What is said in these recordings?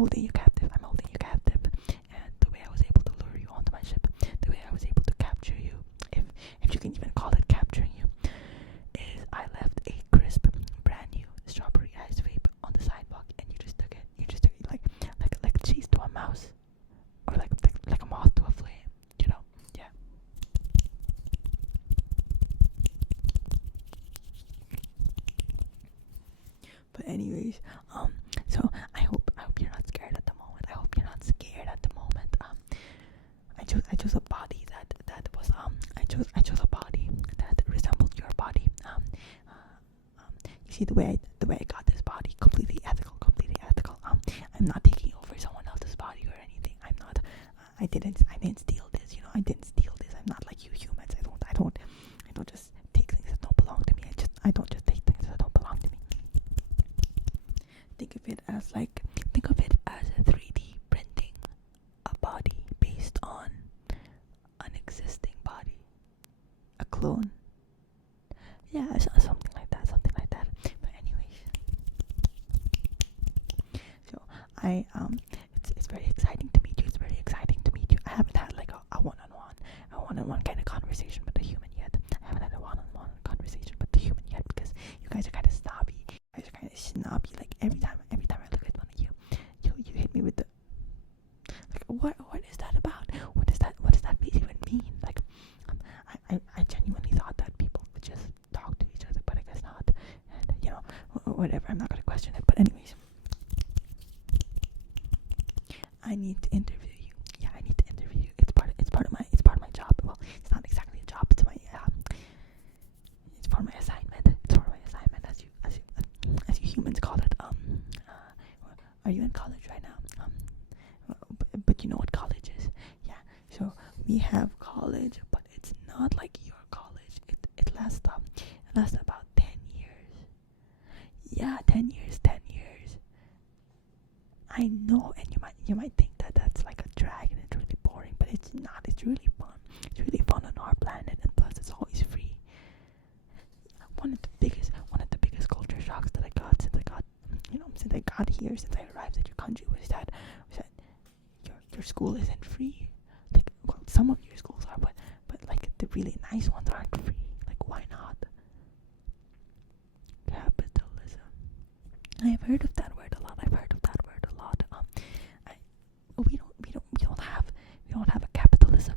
holding you captive. I'm holding you captive. And the way I was able to lure you onto my ship, the way I was able to capture you, if you can even call it capturing you, is I left a crisp, brand new strawberry ice vape on the sidewalk, and you just took it. You just took it like cheese to a mouse, or like a moth to a flame. You know? Yeah. But anyways, so I hope you're not scared at the moment. I hope you're not scared at the moment. I chose a body that was I chose a body that resembled your body. You see the way I got this body, completely ethical. I'm not taking over someone else's body or anything. I'm not. I didn't steal this. You know, I didn't steal this. I'm not like you humans. I don't just take things that don't belong to me. I don't just take things that don't belong to me. Think of it as 3D printing a body based on an existing body, a clone. Yeah, something like that. But anyways, so it's very exciting to meet you. I haven't had like a one-on-one kind of conversation with a human yet. I haven't had a one-on-one conversation with a human yet because you guys are kind of snobby. Like every time I look at one of you hit me with the like, what is that about? What does that even mean? Like, I genuinely thought that people would just talk to each other, but I guess not. And you know, whatever. I'm not gonna question it. But anyways, I need to interview you. Yeah, I need to interview you. It's part of my job. Well, it's not exactly a job. It's part of my assignment. As you humans call it. Are you in college right now? But you know what college is. Yeah. So we have college, but it's not like your college. It lasts about 10 years. Yeah, 10 years. I know, and you might think that that's like a drag and it's really boring, but it's not. It's really fun. It's really fun on our planet, and plus it's always free. One of the biggest culture shocks that I got since I got here, since I arrived at your country, was that your school isn't free. Like, well, some of your schools are, but like the really nice ones aren't free. Like, why not? Capitalism. I have heard of that word a lot. We don't have a capitalism.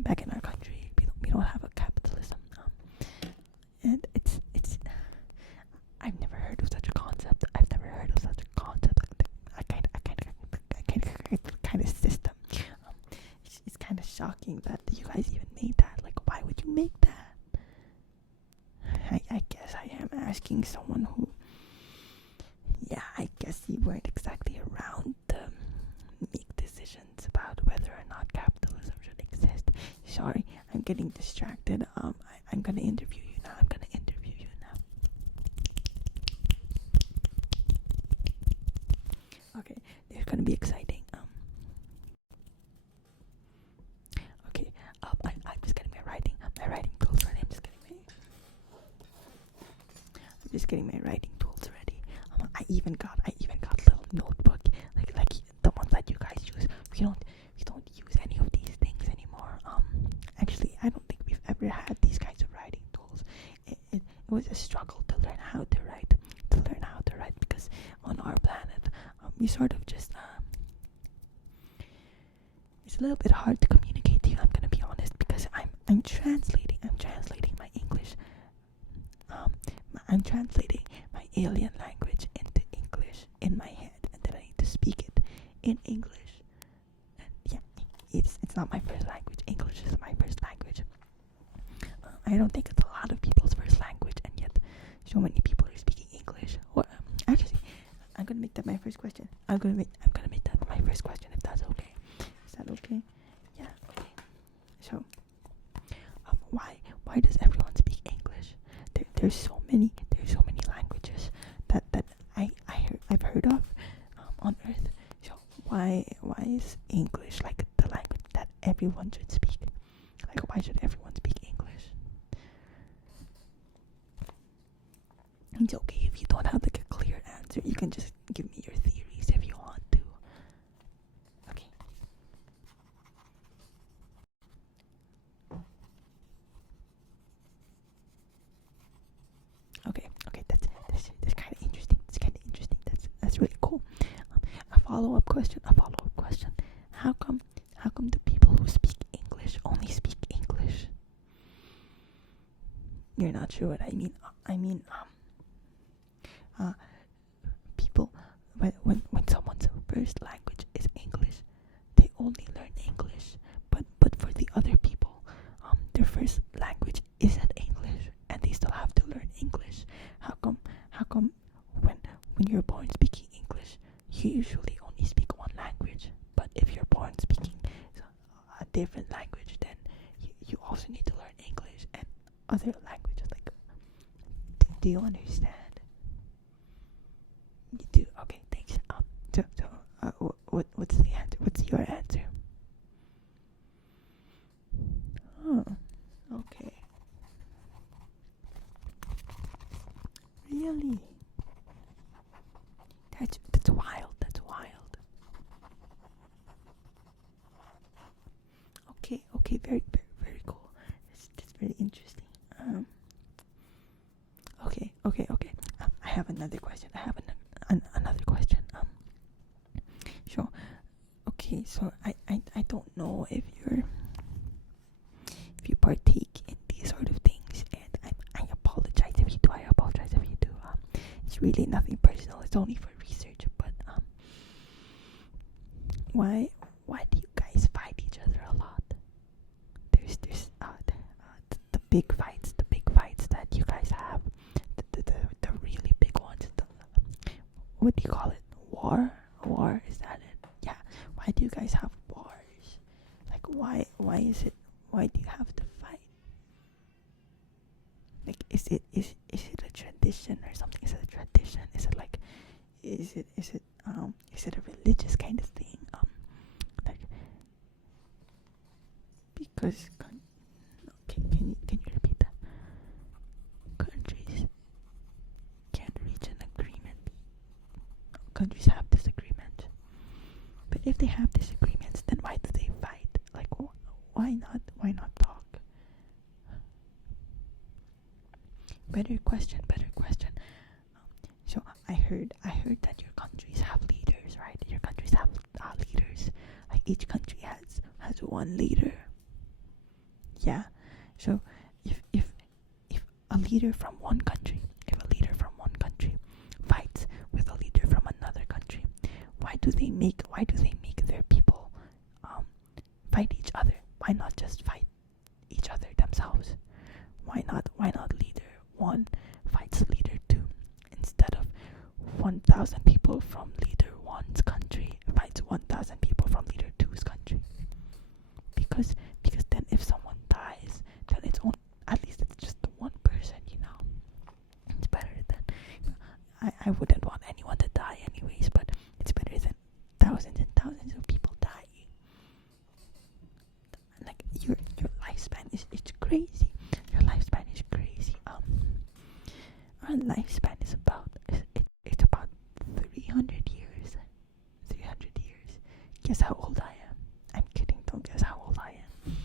Back in our country, we don't have a capitalism. And it's I've never heard of such a concept. A kind of system. It's kind of shocking that you guys even made that. Like, why would you make that? I guess I am asking someone who, yeah, I guess you weren't exactly around to make decisions about whether or not capitalism should exist. Sorry, I'm getting distracted. I'm gonna interview you now. Okay, this is gonna be exciting. I'm just getting my writing tools ready. I'm just getting my writing tools ready. I even got a little notebook, like the ones that you guys use. We don't use any of these things anymore. Actually, I don't think we've ever had these kinds of writing tools. It was a struggle to learn how to write, because on our planet, we sort of just it's a little bit hard to communicate to you. I'm gonna be honest, because I'm translating my English. I'm translating my alien language into English in my head, and then I need to speak it in English. And yeah, it's not my first language. English is my first language. I don't think it's a lot of people's first language, and yet so many people are speaking English. Or actually, I'm gonna make that my first question. I'm gonna make that my first question, if that's okay. Is that okay? Yeah. Okay. So, why does everyone speak English? There's so many languages that I've heard of on Earth. So why is English like the language that everyone should speak? Like, why should everyone speak English? It's okay if you don't have like a clear answer. You can just give me your theories if you want to. question. A follow up question. How come? How come the people who speak English only speak English? You're not sure what I mean. Uh, People, when someone's first language is English, they only learn English. But for the other people, their first language isn't English, and they still have to learn English. How come? How come when you're born speaking English, you usually only speak one language? But if you're born speaking a different language, then you also need to learn English and other languages. Like, do you understand? You do. Okay, thanks. What's the answer? What's your answer? Oh, okay. Really? That's wild. That's wild. Okay, very cool. That's very interesting. Okay. I have another question. Another question. Sure. Okay, so I don't know if you partake in these sort of things, and I apologize if you do. It's really nothing personal. It's only for research. But why do you guys fight each other a lot? There's the big fights that you guys have, the really big ones. What do you call it? War, is that it? Yeah. Why do you guys have wars? Like, why do you have to fight? Like, is it a tradition or something? Is it a tradition? Is it like, is it a religious kind of thing? Like, because can you repeat that? Countries can't reach an agreement. Countries have disagreements, but if they have disagreements, then why do they fight? Like, why not talk? Better question. So I heard that your countries have leaders, right? Your countries have leaders. Like, each country has one leader. Yeah. So if a leader from one country fights with a leader from another country, why do they make their people fight each other? Why not just fight each other themselves? Why not leader one fights leader two, instead of 1,000 people from leader one's country fights 1,000 people from leader two's country? Because then if someone dies, then at least it's just one person, It's better than, I wouldn't want anyone to die anyways, but it's better than thousands and thousands of people dying. Like, your lifespan is crazy. Your lifespan is crazy. Our lifespan is about 300 years. 300 years. Guess how old I am? I'm kidding. Don't guess how old I am.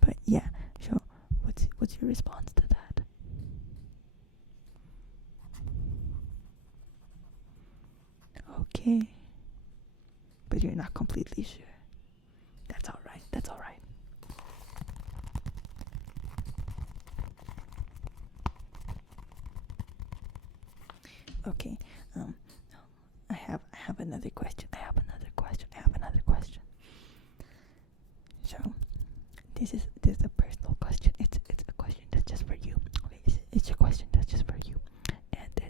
But yeah. So what's your response to that? Okay. But you're not completely sure. That's all right. Okay. I have another question. So this is a personal question. It's a question that's just for you. Okay, it's a question that's just for you. And the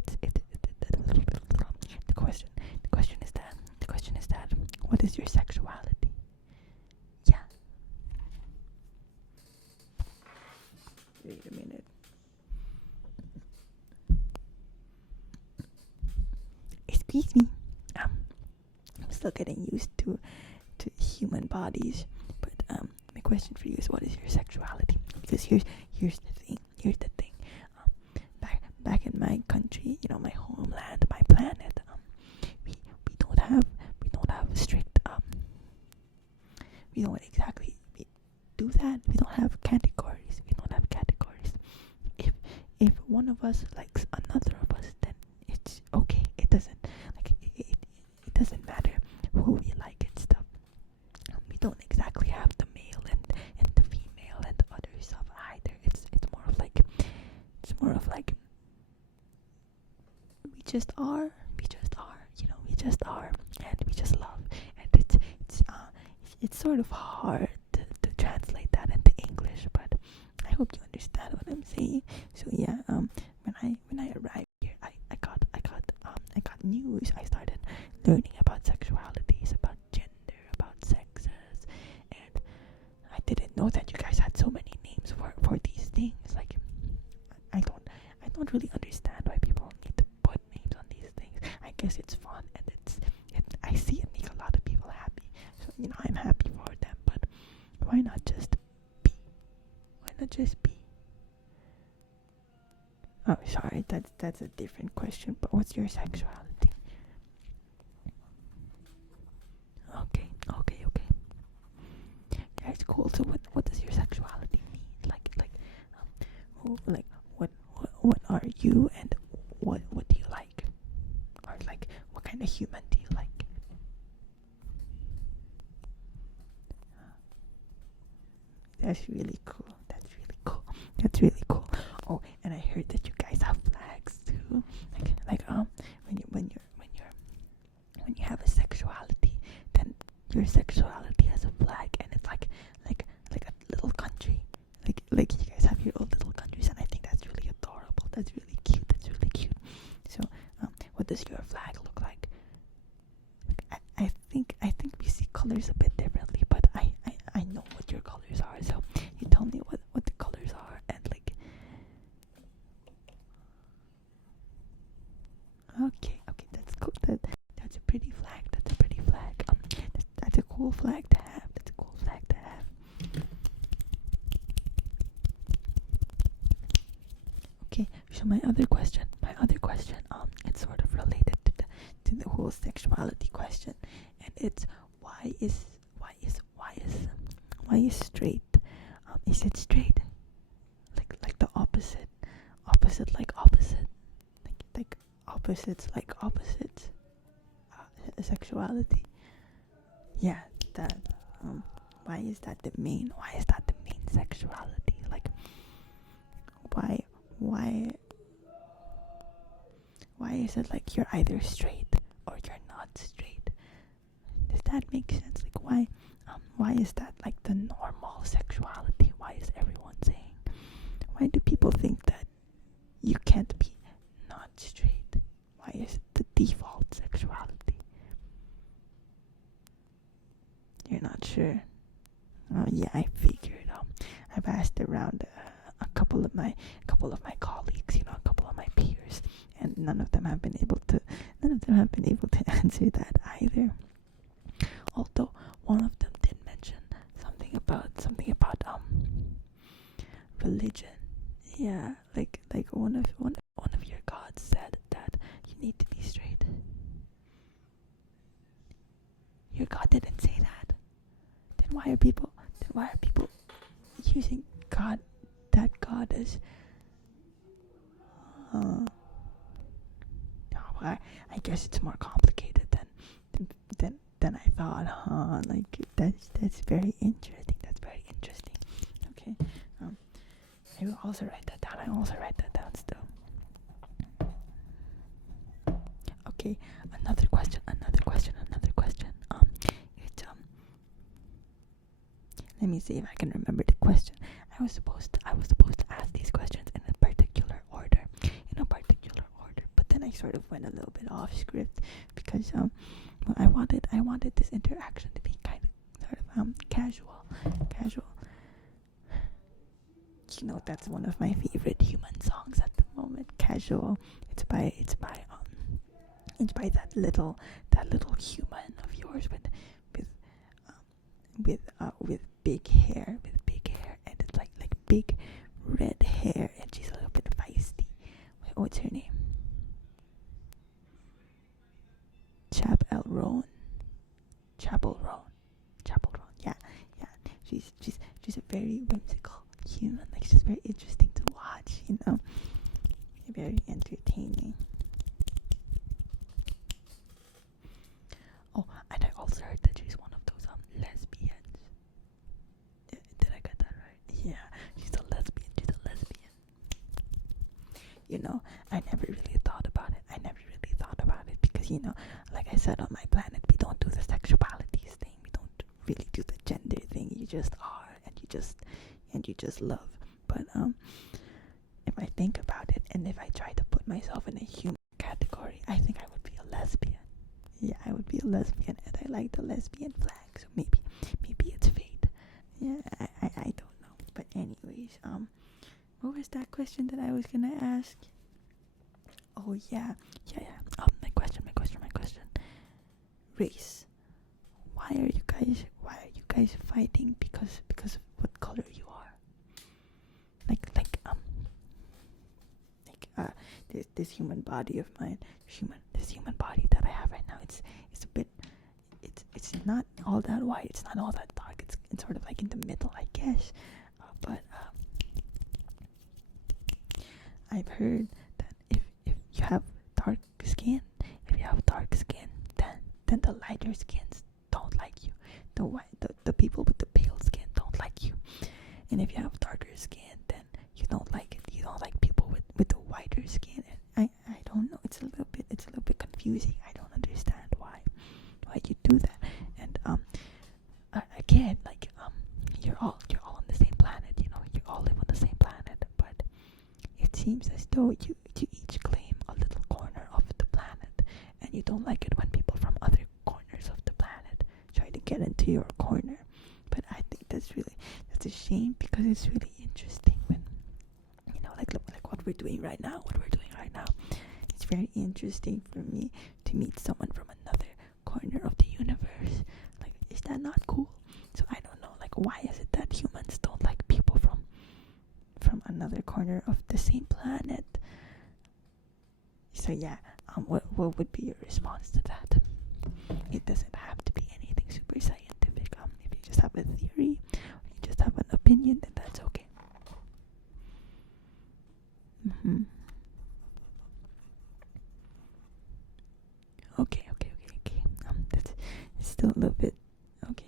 question is that what is your sexuality? Yeah. Wait a minute. Excuse me. I'm still getting used to human bodies, but my question for you is, what is your sexuality? Because here's the thing. Back in my country, my homeland, my planet, we don't have strict we don't exactly do that. We don't have categories. If one of us likes another of us, then it's okay. It doesn't matter who we just are. We just are. We just are, and we just love. And it's sort of hard to translate that into English, but I hope you understand what I'm saying. So yeah, when I arrived here, I got news. I started learning about sexualities, about gender, about sexes, and I didn't know that you guys had so many names for these things. Like, I don't really understand why people need to put names on these things. I guess it's fun, and I see it make a lot of people happy. So I'm happy for them. But why not just be? Why not just be? Oh, sorry, that's a different question. But what's your sexuality? Okay. That's cool. So what does your sexuality mean? Like what are you, and what do you like? Or like, what kind of human do you like? That's really cool. Oh, and I heard that you guys have flags too. When you have a sexuality, then your sexuality has a flag, and it's like a little country. Like you guys have your own little countries, and I think that's really adorable. That's really cute. So, what does your flag look like? I think we see colors a bit differently, but I know what your colors are. So you tell me what the colors are, and like. Okay, that's cool. That's a pretty flag. That's a cool flag to have. Okay, so my other question, it's sort of related to the whole sexuality question, and it's why is straight? Is it straight? Like the opposite like opposite, like opposites like opposites, sexuality. Yeah, that. Why is that the main sexuality? Like, why is it like you're either straight or you're not straight? Does that make sense? Like, why is that like the normal sexuality? Why is everyone saying? Why do people think that you can't be not straight? Why is it the default sexuality? You're not sure? Oh yeah, I figured. I've asked around a couple of my colleagues, a couple of my peers, and none of them have been able to answer that either. Although one of them did mention something about religion. Yeah, like one of your gods said that you need to be straight. Your god didn't say that. Then why are people using that goddess? I guess it's more complicated than I thought, huh? Like, that's very interesting. Okay. I will also write that down still. Okay, another question. It's let me see if I can remember the question. I was supposed to ask these questions in a particular order, but then I sort of went a little bit off script because I wanted this interaction to be kind of sort of casual. That's one of my favorite human songs at the moment. Casual. It's by that little human of yours with big hair, and it's like big red hair, and she's a little bit feisty. What's her name? Chapel Roan. Yeah. She's a very whimsical human. Like, she's very interesting to watch. Very entertaining. Oh, and I also heard that she's one of those lesbians. Did I get that right? Yeah, she's a lesbian. I never really thought about it. I never really like I said, on my planet, we don't do the sexualities thing. We don't really do the gender thing. You just are, and you just love. But if I think about it, and if I try to put myself in a human category, I think I would be a lesbian. Yeah, I would be a lesbian, and I like the lesbian flag. So maybe it's fate. Yeah, I don't know. But anyways, what was that question that I was gonna ask? Oh yeah. My question. Race. Why are you guys fighting because of what color you are? This human body of mine, this human body that I have right now, it's a bit, it's not all that white, it's not all that dark, it's sort of like in the middle, I guess. But I've heard that if you have dark skin, then the lighter skins don't like you. The people with the pale skin don't like you. And if you have darker skin, then you don't like it. You don't like people with the whiter skin. And I don't know. It's a little bit confusing. I don't understand why you do that. And again, like you're all on the same planet. You all live on the same planet. But it seems as though you each claim a little corner of the planet, and you don't like it when people from other corners of the planet try to get into your corner. But I think that's a shame, because it's really interesting when like what we're doing right now. It's very interesting for me to meet someone from another corner of the universe. Like, is that not cool? So I don't know, like, why is it that humans don't like people from another corner of the same planet? So yeah, what would be your response to that? It doesn't have to be anything super scientific. If you just have a theory or you just have an opinion, then that's okay. Okay. That's still a little bit okay.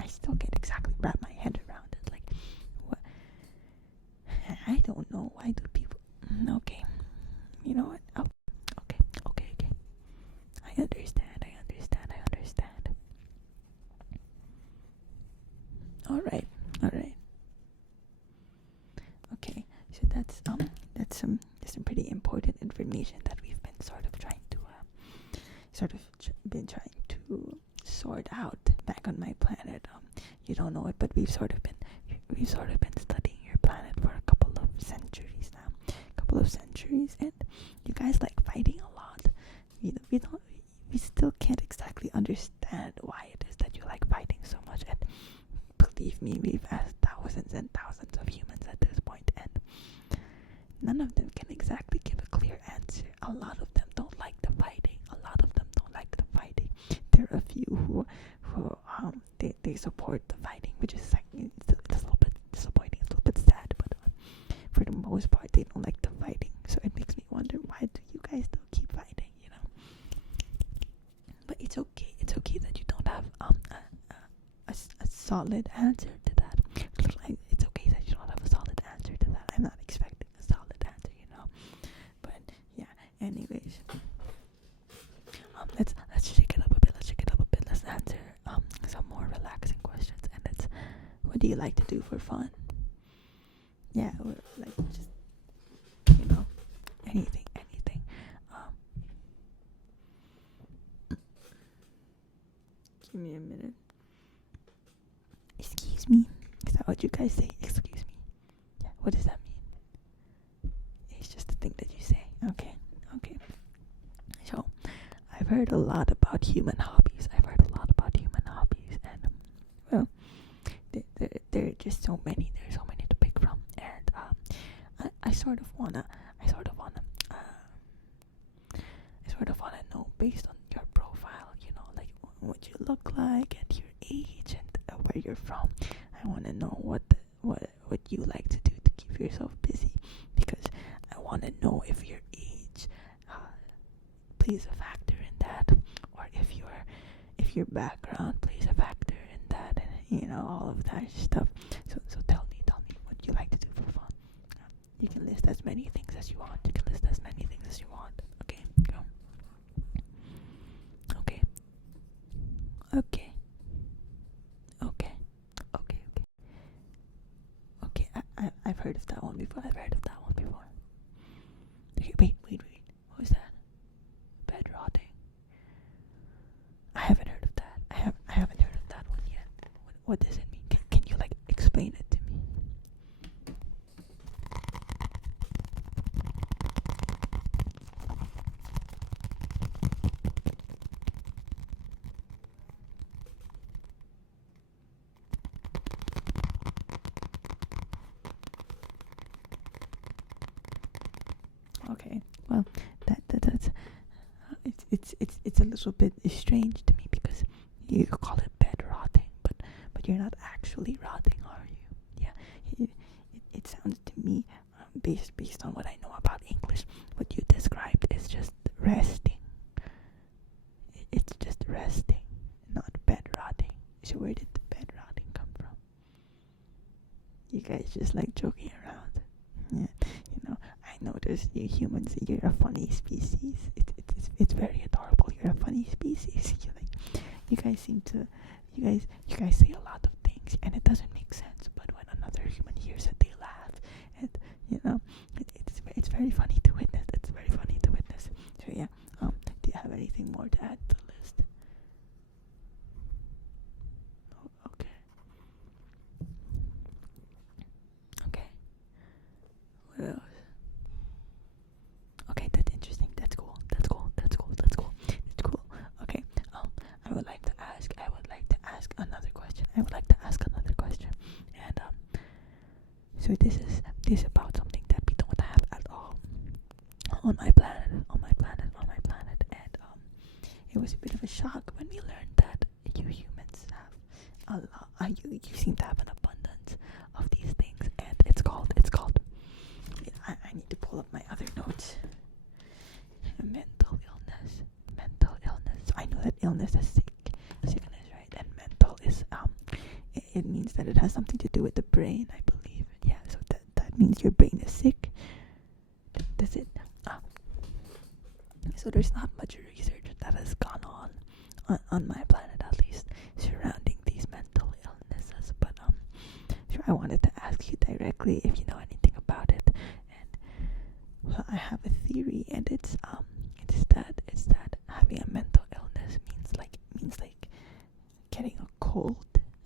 I still can't exactly wrap my head around it. Like, what? I don't know. Why do people? Okay, you know what? Oh, okay. I understand. All right. Okay, so that's some pretty important information that we've been sort of trying to sort out back on my planet. You don't know it, but we've sort of been studying your planet for a couple of centuries now. And you guys like fighting a lot. We still can't exactly understand why it is that you like fighting so much. And believe me, we've asked thousands and thousands of humans at this point, and none of them can exactly give a clear answer. A lot of them don't like the fighting. There are a few who they support the fighting, which is like, it's a little bit disappointing, a little bit sad, but for the most part they don't like the fighting. So it makes me wonder, why do you guys still keep fighting? But it's okay that you don't have a solid answer to that. It's okay that you don't have a solid answer to that. I'm not expecting a solid answer, But yeah, anyways, let's shake it up a bit. Let's answer some more relaxing questions. And it's, what do you like to do for fun? Yeah, or like just anything. Give me a minute. Excuse me. Is that what you guys say? Excuse me. Yeah, what does that mean? It's just a thing that you say. Okay. So, I've heard a lot about human hobbies. And, well, there are just so many. There's so many to pick from. And I sort of wanna know, based on your profile, like what you look like and your age and where you're from. I want to know what you like to do to keep yourself busy, because I want to know if your age plays a factor in that, or if your background plays a factor in that, and all of that stuff. So tell me what you like to do for fun. You can list as many things as you want. Okay, go. I've heard of that one before. Okay, wait. What was that? Bed rotting. I haven't heard of that. I haven't heard of that one yet. What does it mean? Can you like explain it to me? Okay. Well, that's it's a little bit strange to me because you call it bed rotting, but you're not actually rotting, are you? Yeah. It sounds to me, based on what I know about English, what you described is just resting. It's just resting, not bed rotting. So where did the bed rotting come from? You guys just like joking around. Yeah, I noticed you humans, you're a funny species. It's very adorable. You're a funny species. You guys seem to, you guys say a lot of things and it doesn't make sense. But when another human hears it, they laugh, and it's very funny to witness. It's very funny to witness. So yeah, do you have anything more to add to the list? Oh, okay. Okay. What else? Okay, that's interesting. That's cool. Okay. I would like to ask another question. And so this is about something that we don't have at all on my planet. And it was a bit of a shock when we learned that you humans have a lot. You seem to have an abundance of these things, and it's called. I need to pull up my other notes. Mental illness. So I know that illness is sickness, right? And mental is it means that it has something to do with the brain, I believe. Yeah, so that means your brain is sick. Does it? So there's not much research that has gone on my planet, at least, surrounding these mental illnesses. But sure, I wanted to ask you directly if you know anything about it. And well, I have a theory, and it's that having a mental illness means like getting a cold.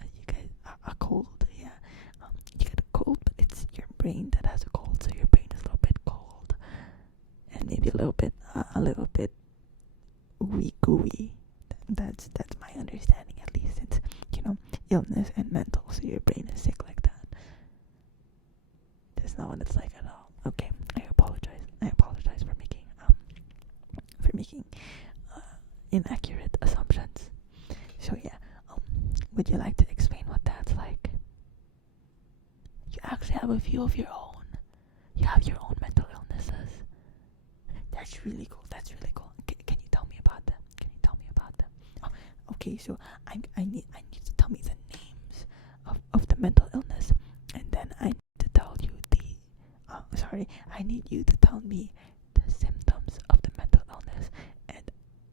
You get a cold, yeah. You get a cold, but it's your brain that has a cold, so your brain is a little bit cold, and maybe a little bit gooey. That's my understanding, at least. It's illness and mental, so your brain is sick like that. That's not what it's like at all. Okay, I apologize for making inaccurate assumptions. So yeah, would you like to explain what that's like? You actually have a few of your own. You have your own mental illnesses. That's really cool. Can you tell me about them? Oh, okay, so I need you to tell me the names of the mental illness, and then I need to tell you I need you to tell me the symptoms of the mental illness,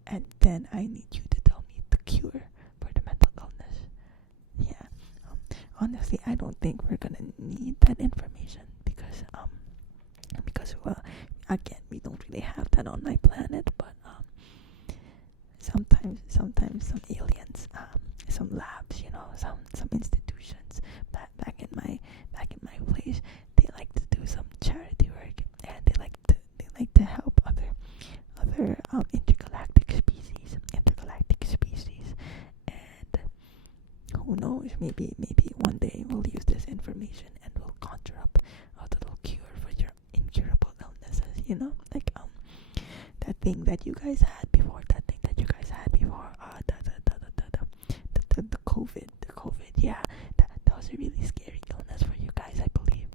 and then I need you to tell me the cure for the mental illness. Yeah. Honestly, I don't think we're gonna need that information because well, again, we don't really have that on my planet. But sometimes some aliens, some labs, some institutions back in my place, they like to do some charity work, and they like to help other intergalactic species, and who knows, maybe one day we'll use this information and we'll conjure up a little cure for your incurable illnesses, like that thing that you guys had before, the COVID, yeah, that was a really scary illness for you guys, I believe.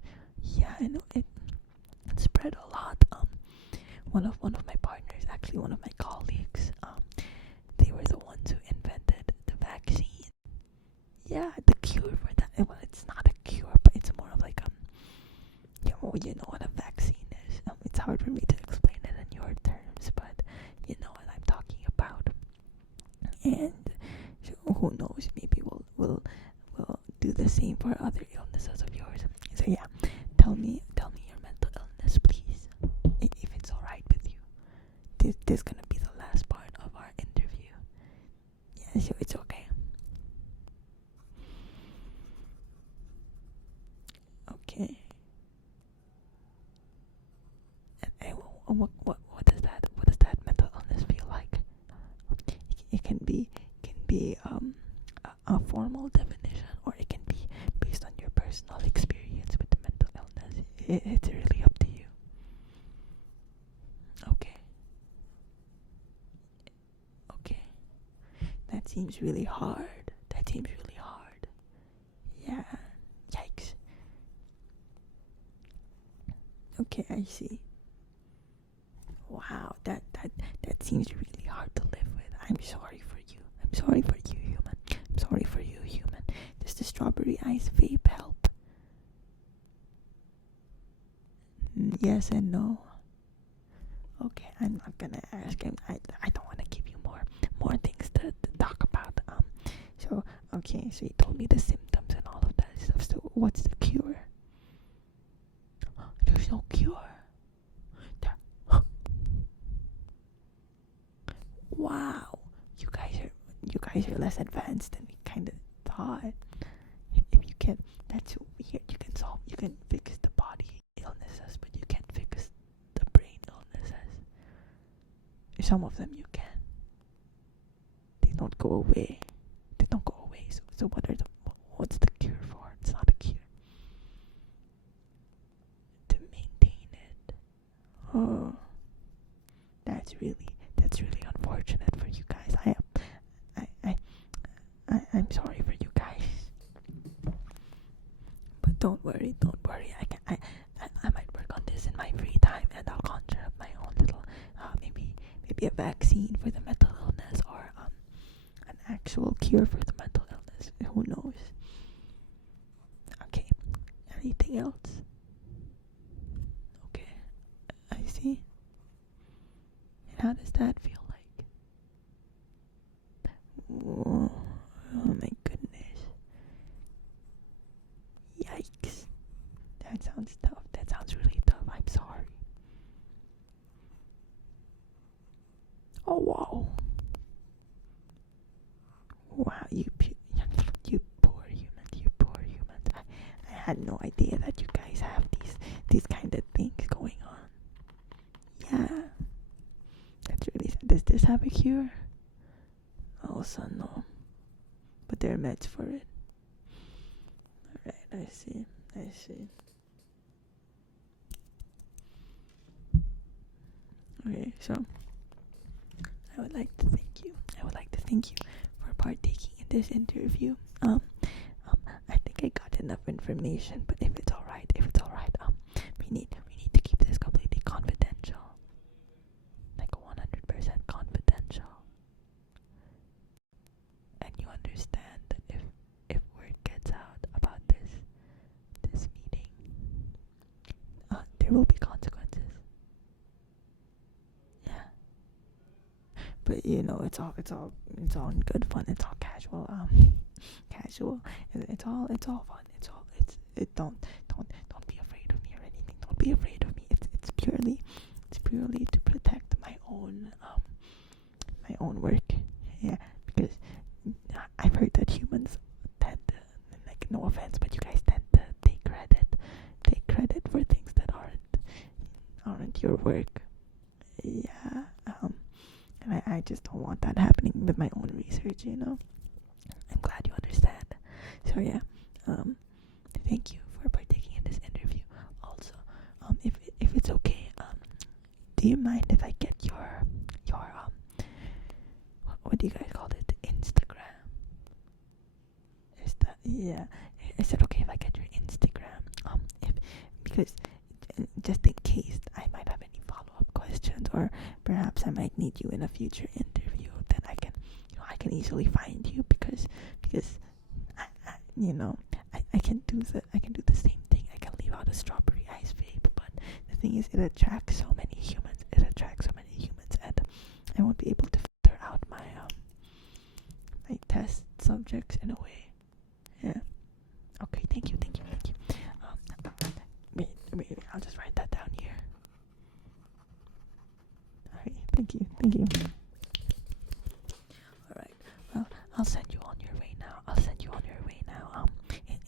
Yeah, I know it spread a lot. One of my partners, actually one of my colleagues, they were the ones who invented the vaccine. Yeah, the cure for that. Well, it's not a cure, but it's more of like you know what a vaccine is. It's hard for me to explain it in your terms, but you know what I'm talking about. And so who knows? Maybe we'll do the same for other illnesses of yours. So yeah, this is gonna be the last part of our interview. Yeah, so it's okay. Okay. And what does that mental illness feel like? It can be a formal definition, or it can be based on your personal experience with the mental illness. It's really up to you. Okay. Okay. That seems really hard. Yeah. Yikes. Okay, I see. Wow, that seems really hard to live with. I'm sorry for you. Human. I'm sorry for you, human. Does the strawberry ice vape help? Yes and no. Okay, I'm not gonna ask him. I don't want to give you more things to talk about. So okay, so you told me the symptoms and all of that stuff. So what's the cure? There's no cure. Wow, you guys are less advanced than we kind of thought. If you can, that's so weird. You can fix the body illnesses, but you can't fix the brain illnesses. Some of them you can. They don't go away. So what's the cure for? It's not a cure. To maintain it. Oh, that's really unfortunate for you guys. I'm sorry for you guys. But don't worry. I might work on this in my free time, and I'll conjure up my own little, maybe a vaccine for the mental illness, or an actual cure for the mental illness. Who knows? Okay. Anything else? Okay. I see. And how does that feel like? Oh my goodness. Yikes. That sounds tough. That sounds really tough. I'm sorry. Oh wow. Wow, you poor humans. I had no idea that you guys have these kind of things going on. Yeah. That's really sad. Does this have a cure? Also no. But there are meds for it. Alright, I see. Okay, so I would like to thank you for partaking in this interview. I think I got enough information, but if it's alright, we need to keep this completely confidential. Like 100% confidential. And you understand that if word gets out about this meeting, there will be consequences. Yeah. But it's all in good fun. It's all casual. Casual. It's all fun. Don't be afraid of me or anything. Don't be afraid of me. It's purely to protect my own work. Yeah, because I've heard that humans tend to, like, no offense, but you guys tend to take credit for things that aren't your work. Yeah. And I just don't want that happening with my own research. I'm glad you understand. So yeah, thank you for partaking in this interview. Also, if it's okay, do you mind if I get your what do you guys call it? Instagram? Is that, yeah? Is it okay if I get your Instagram? Because just in case I might have any follow-up questions, or perhaps I might need you in a future interview, then I can easily find you, because I can do the same thing. I can leave out a strawberry ice vape, but the thing is, it attracts so many humans, and I won't be able to filter out my test subjects in a way. Yeah. Okay. Thank you. Wait. I'll just write that down here. Alright. Thank you. Thank you. Alright. Well, I'll send you on your way now.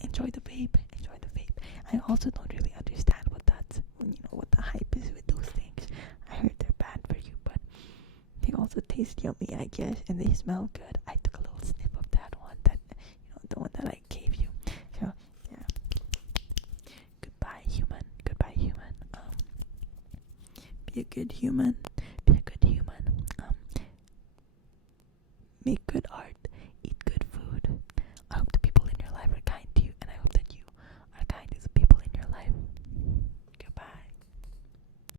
Enjoy the vape. Enjoy the vape. I also don't really understand what what the hype is with those things. I heard they're bad for you, but they also taste yummy, I guess, and they smell good. I took a little sniff of that one, the one that I gave you. So, yeah. Goodbye, human. Goodbye, human. Be a good human. Be a good human. Make good art.